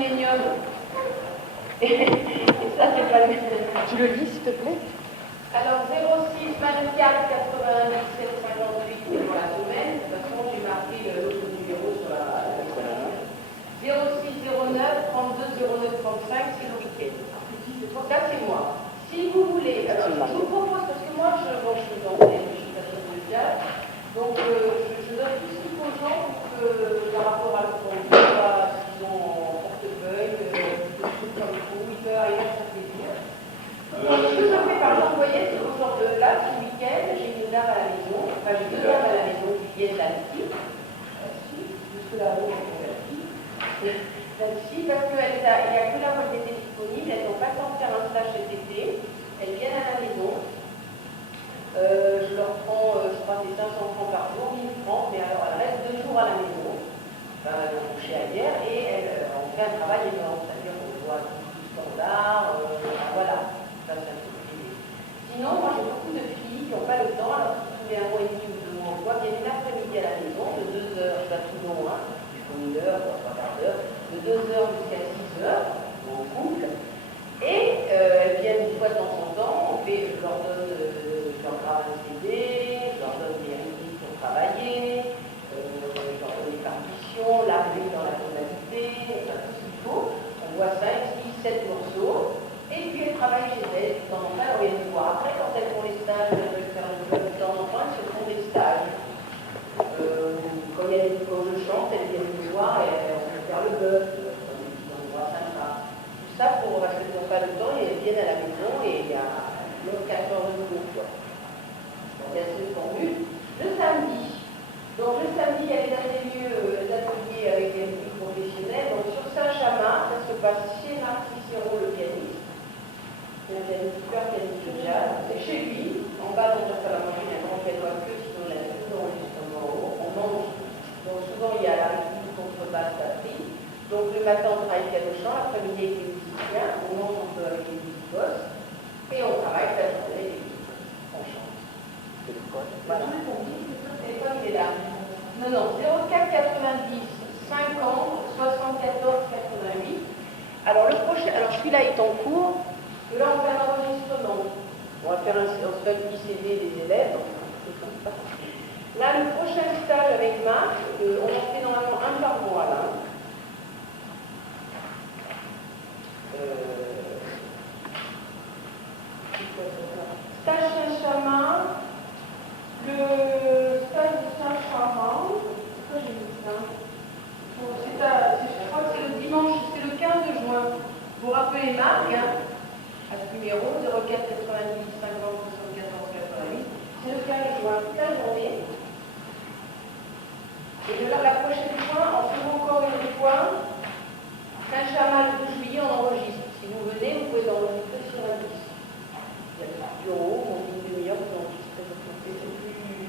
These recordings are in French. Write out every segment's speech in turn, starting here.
millénium. Et ça, c'est pas le... Tu le lis, s'il te plaît? Alors, 06 24 97 58 pour la semaine. De toute façon, j'ai marqué l'autre numéro sur la semaine. 06 09 32 09 35, c'est le week-end. Ça, c'est moi. Si vous voulez, alors, je vous propose, parce que moi, je suis dans l'éducation mondiale, donc je donne tout ce qu'il faut aux gens pour que, par rapport à leur conduite, s'ils ont en portefeuille, des trucs comme il faut, 8 heures et là, ça fait plaisir. Donc, ce que je fais, par exemple, vous voyez, aujourd'hui, là, ce week-end, j'ai une dame à la maison, enfin, j'ai deux dames à la maison qui viennent là-dessus, jusque là-haut, là-dessus, parce qu'il n'y a que là où elles étaient disponibles, elles n'ont pas le temps de faire un stage cet été, elles viennent à la maison, je leur prends, je crois, des 500 francs par jour, 1000 francs, mais alors elles restent 2 jours à la maison, elles ont couché ailleurs, et on fait un travail énorme, c'est-à-dire qu'on voit tout standard, voilà, ça c'est un peu privé. Sinon, moi j'ai beaucoup de filles qui n'ont pas le temps, alors tous les 1 mois et demi ou 2 mois, on voit, viennent l'après-midi à la maison, de 2 heures, je vais tout long, hein, 1 heure, 3 quarts d'heure, de 2 heures jusqu'à 6 heures, en couple, et elles viennent une fois de temps en temps, je leur donne, je leur grave un CD, je leur donne des rythmes pour travailler, je leur donne des partitions, l'arrivée dans la tonalité, enfin, tout ce qu'il faut. On voit 5, 6, 7 morceaux, et puis elles travaillent chez elles, de temps en temps, on vient nous voir. Après, quand elles font les stages, elles veulent faire le job, de temps en temps, elles se font des stages. Quand je chante, elles viennent me voir et on peut faire le bœuf, dans des petits endroits sympas. Tout ça parce qu'elles n'ont pas le temps et elles viennent à la maison et il y a 4 heures de cours. Donc il y a cette formule. Le samedi. Donc le samedi, il y a les ateliers avec les musiques professionnelles. Donc sur Saint-Chamas, ça se passe chez Marc Cicéron, le pianiste. C'est un pianiste super pianiste de jazz. C'est chez lui. En bas, dans la salle à manger, il y a un grand piano à queue, sinon il y a tout d'enregistrement en haut. On mange. Donc souvent, il y a la rythmique, contrebasse, batterie. Donc le matin, on travaille piano-chant, l'après-midi avec les musiciens, on mange un peu avec les musicos, et on travaille la journée avec les musicos. On chante. Voilà. Le téléphone, il est là. Non, 04 90 50 74 88. Alors le prochain, alors celui-là est en cours, et là on fait un enregistrement. On va faire on se fait un petit CD des élèves. Là, le prochain stage avec Marc, on en fait normalement un par mois là. Stage Saint-Chamas, le stage de Saint-Chamas, pourquoi j'ai mis ça? Je crois que c'est le dimanche, c'est le 15 juin. Vous rappelez Marc, hein, à ce numéro 04 90 50 74 88. C'est le 15 juin, toute la journée. Et de là, la prochaine fois, on fait encore une fois Saint-Chamas le 12 juillet, on enregistre. Si vous venez, vous pouvez enregistrer sur un disque. Il y a le bureau, on dit une demi-heure, vous enregistrez votre côté. C'est plus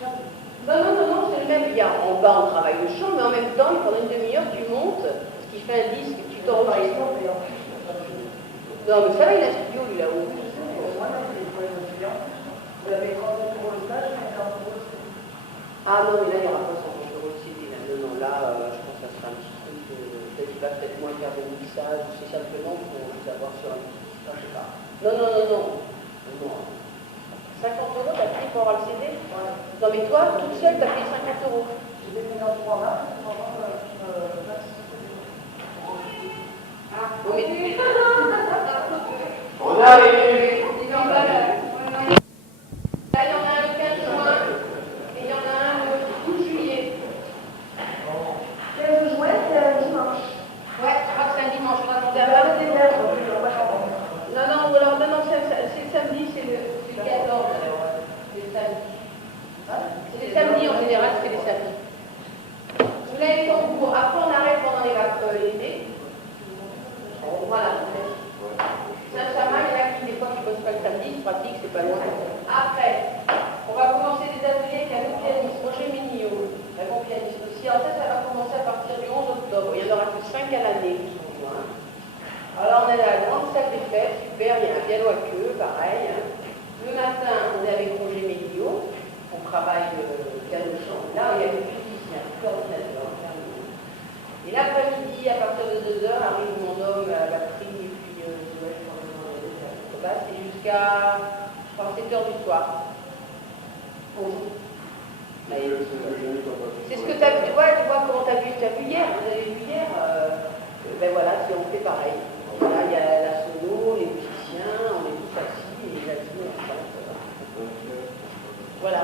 cher. Non, c'est le même. Il y a, en bas, on travaille le chant, mais en même temps, pendant une demi-heure, tu montes, parce qu'il fait un disque, tu t'enregistres. Non, mais ça va, il a un studio, lui, là-haut. Vous l'avez rendu pour le stage, mais ah non, mais là, il n'y aura pas 100 € de CD. Non, là, je pense que ça sera un petit truc. Peut-être qu'il va peut-être moins faire de mixage, c'est simplement pour savoir sur un petit. Non, je sais pas. Non. 50 €, t'as pris pour avoir le CD? Ouais. Non, mais toi, toute seule, t'as payé 50 €. J'ai défini en 3 mains, pour avoir ah, bon, mais... On arrive. Là, il y en a un le 15 juin, et il y en a un le 12 juillet. 15 juin, c'est un dimanche. Ouais, je crois que c'est un dimanche, on va demander à Val. Non, c'est le samedi, c'est le 14. C'est le samedi. C'est les samedis en général, c'est les samedis. Vous l'avez en cours. Après, on arrête pendant l'été. Voilà. Saint-Chamas, il y en a qui, des fois, qui ne bossent pas le samedi, ils pratiquent, c'est pas loin. Après, on va commencer des ateliers avec un autre pianiste, Roger Mignot, un bon pianiste aussi. Alors ça va commencer à partir du 11 octobre. Il y en aura que 5 à l'année jusqu'en juin. Alors on est à la grande salle des fêtes, super, il y a un piano à queue, pareil. Hein. Le matin, on est avec Roger Mignot, on travaille le piano chant. Là, il y a des musiciens, tout l'ordinateur. Et l'après-midi, à partir de jusqu'à, je crois, 7 heures du soir. Bonjour. C'est ce que tu as vu, tu vois comment tu as vu hier, vous avez vu hier, ben voilà, si on fait pareil. Voilà, il y a la sono, les musiciens, on est tous assis et la vie ensemble. Voilà.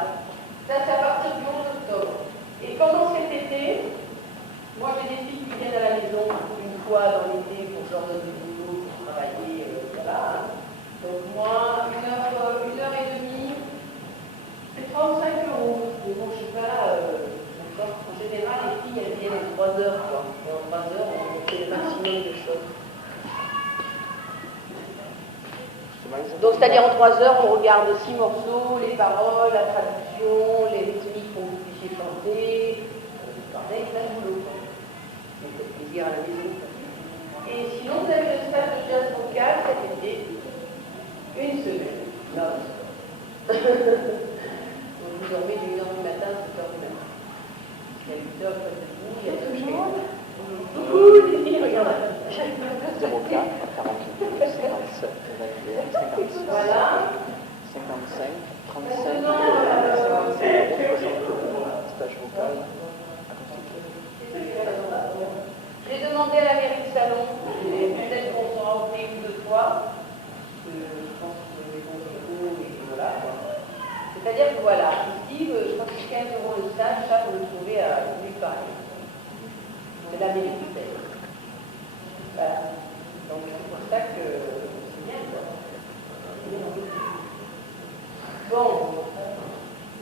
Ça, c'est à partir du 11 octobre. Et pendant cet été, moi j'ai des filles qui viennent à la maison une fois dans l'été pour que je leur donne du boulot, pour travailler, voilà. Donc moi, une heure et demie, c'est 35 euros. Mais bon, je ne suis pas là. En général, les filles, elles viennent en 3 heures. Quoi. Et en 3 heures, on fait le maximum de choses. Donc, c'est-à-dire en 3 heures, on regarde 6 morceaux, les paroles, la traduction, les rythmiques pour que vous puissiez chanter. Pareil, plein de boulot. Donc, ça fait plaisir à la maison. Et sinon, vous avez le stage de jazz vocal cet été. Une semaine. Non. Donc, vous dormez de 1h du matin à 7h du matin. Il y a 8 heures près de vous, il y a 2 jours. Ouh, les filles, regarde. 04, 48, 57, 21, 56, Voilà. 55, 37, Maintenant, 55, 60, stage vocal. J'ai demandé à la mairie de Salon, peut-être qu'on sera au prix une ou deux fois, parce que je pense que les bons et voilà. C'est-à-dire que voilà, ici, je pense que 15 euros le stage, ça, vous le trouvez à nulle part. C'est la mairie qui paye. Voilà. Donc c'est pour ça que c'est bien, quoi. Bon.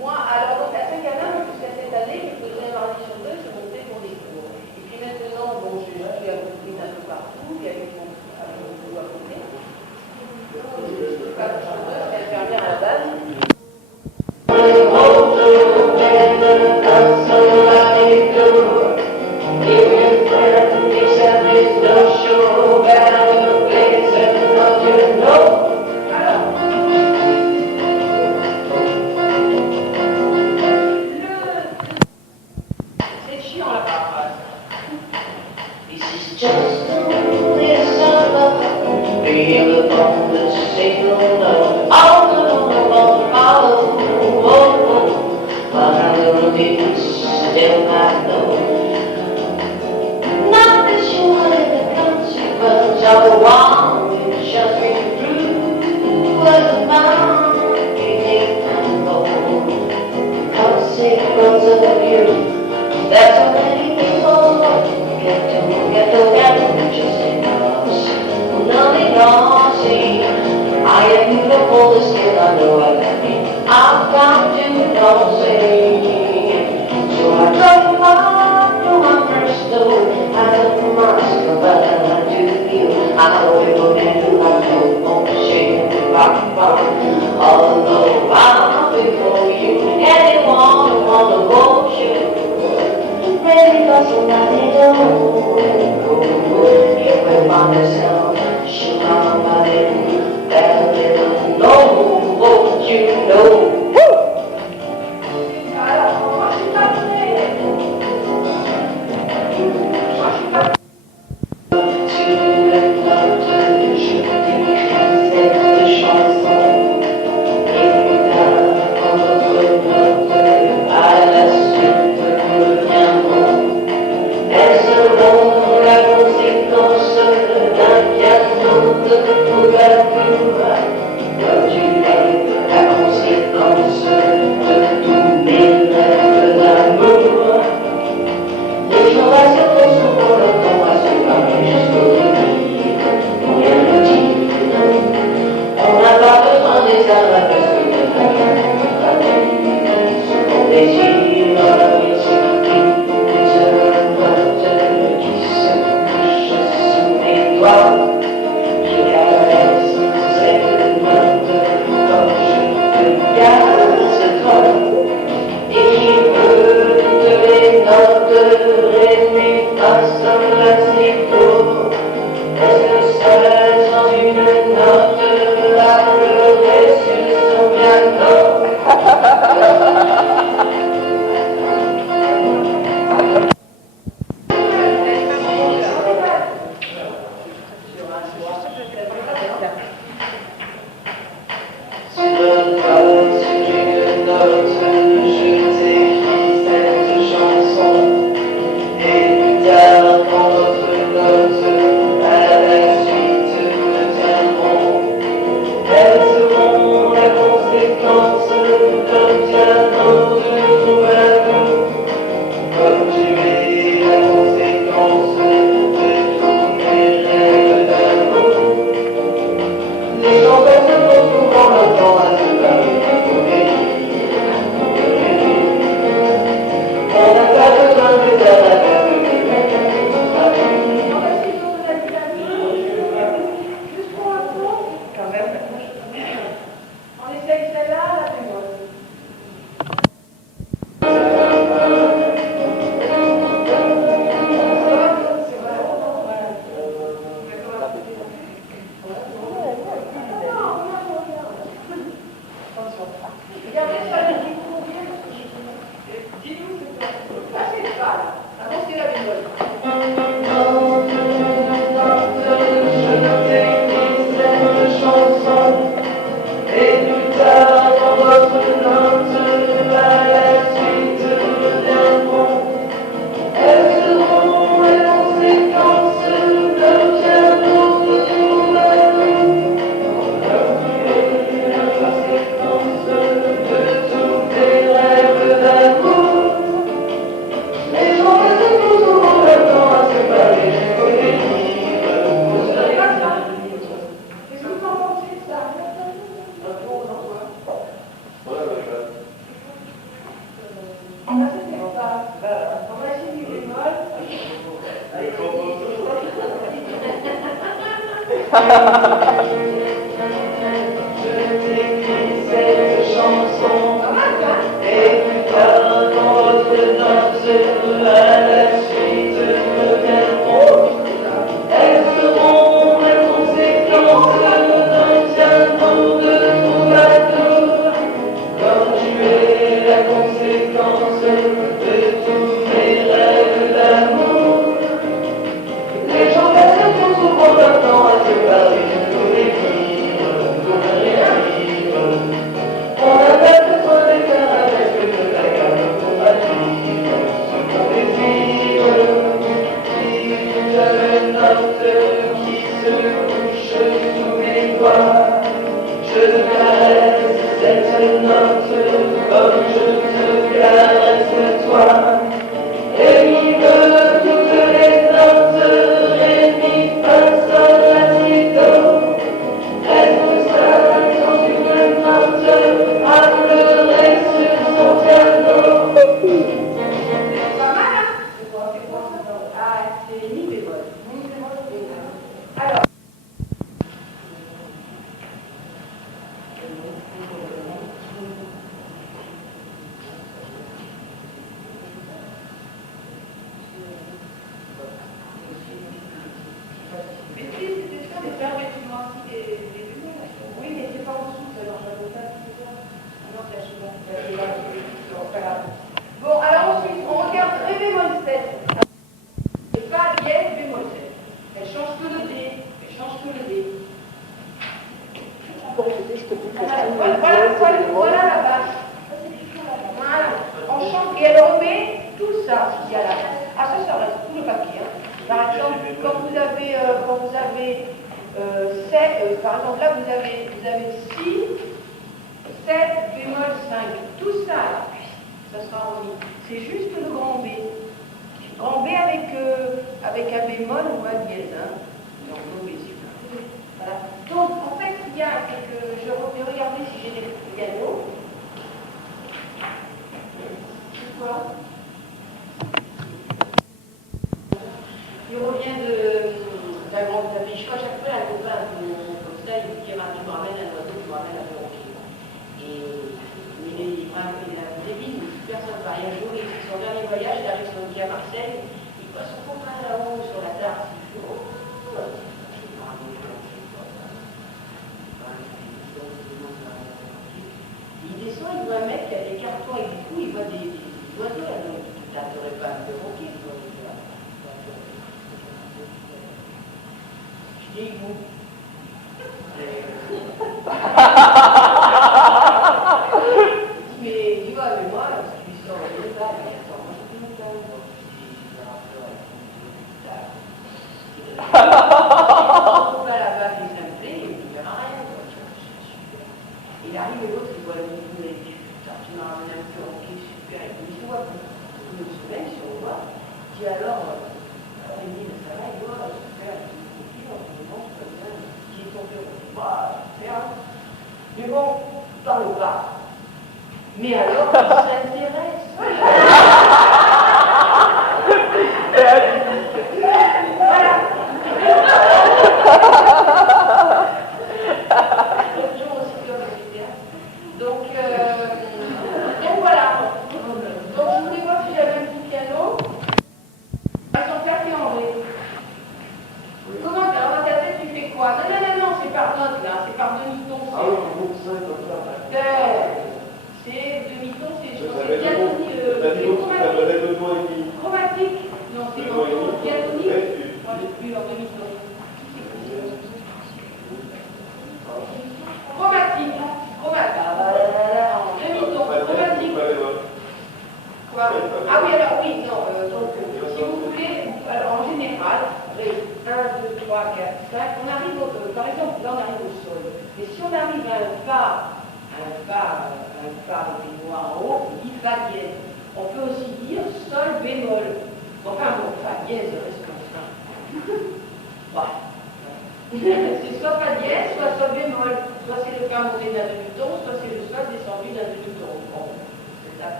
Moi, alors, donc à Saint-Calin, jusqu'à cette année, je faisais un mardi sur deux, je montais pour des cours. Et puis maintenant, bon, je suis à Brooklyn un peu partout, il y a eu mon boulot à côté. Je suis pas chanteuse, je suis infirmière à la base.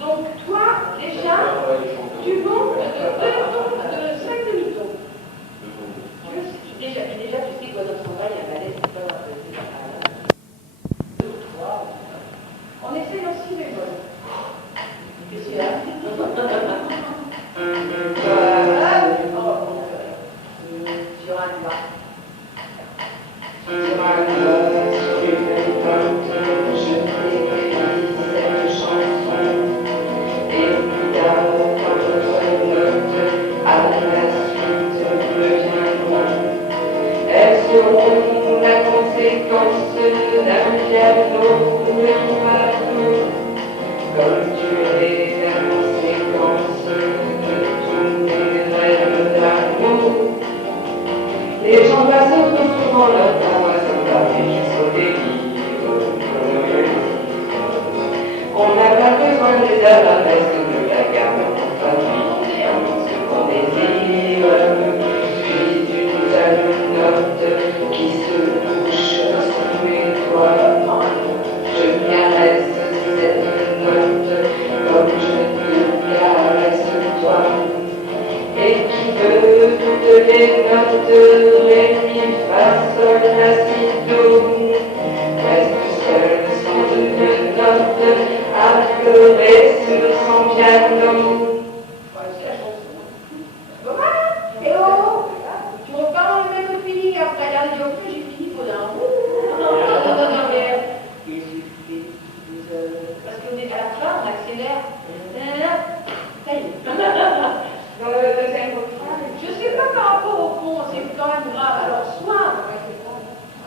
Donc toi, déjà, tu montes de 5 demi-tons. Déjà, tu sais quoi dans son bail, il y a un balai, c'est pas trois. On essaye en si bémol. Qu'est-ce qu'il y a? Sur un doigt. Sur un doigt, sur une note, je t'écris cette chanson. Et comme votre note, à la suite me viendront. Elles seront la conséquence d'un piano d'un bateau, comme tu es la conséquence de tous mes rêves d'amour. Les gens passent trop souvent leur temps à s'embarquer jusqu'au délire. On n'a pas besoin des arabesques de la gamme pour traduire ce qu'on désire. Puis d'une seule note qui se couche sous mes doigts. Je caresse cette note comme je te caresse toi. Et qui veut toutes les notes, ré, mi, fa, sol, la, si, do, reste seul sans une note à pleurer.